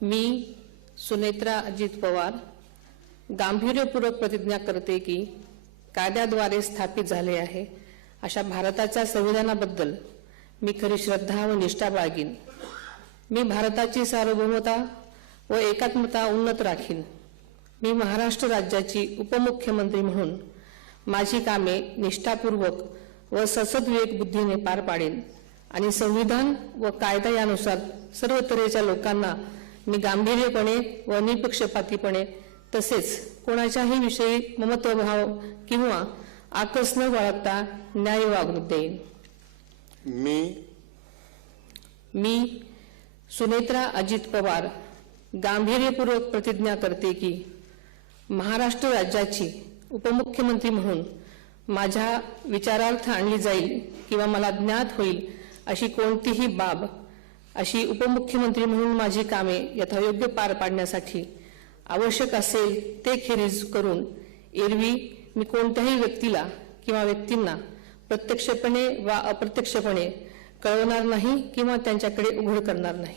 मी सुनेत्रा अजित पवार गांभीर्यपूर्वक प्रतिज्ञा करते की कायद्याद्वारे स्थापित झाले आहे अशा भारताच्या संविधानाबद्दल मी खरी श्रद्धा व निष्ठा बाळगीन। मी भारताची सार्वभौमता व एकात्मता उन्नत राखीन। मी महाराष्ट्र राज्याची उपमुख्यमंत्री म्हणून माझी कामे निष्ठापूर्वक व ससद्विवेक बुद्धीने पार पाडेन आणि संविधान व कायदा यानुसार सर्व तऱ्हेच्या लोकांना मी गांभीर्यपणे व निपक्षपातीपणे तसेच कोणाच्याही विषयी ममत्वभाव किंवा आकस न बाळगता न्याय वागणूक देईन। मी सुनेत्रा अजित पवार गांभीर्यपूर्वक प्रतिज्ञा करते की महाराष्ट्र राज्याची उपमुख्यमंत्री म्हणून माझ्या विचारार्थ आणली जाईल किंवा मला ज्ञात होईल अशी कोणतीही बाब अशी उपमुख्यमंत्री म्हणून माझी कामे यथायोग्य पार पाडण्यासाठी आवश्यक असेल ते खेरीज करून एरवी मी कोणत्याही व्यक्तीला किंवा व्यक्तींना प्रत्यक्षपणे वा अप्रत्यक्षपणे कळवणार नाही किंवा त्यांच्याकडे उघड करणार नाही।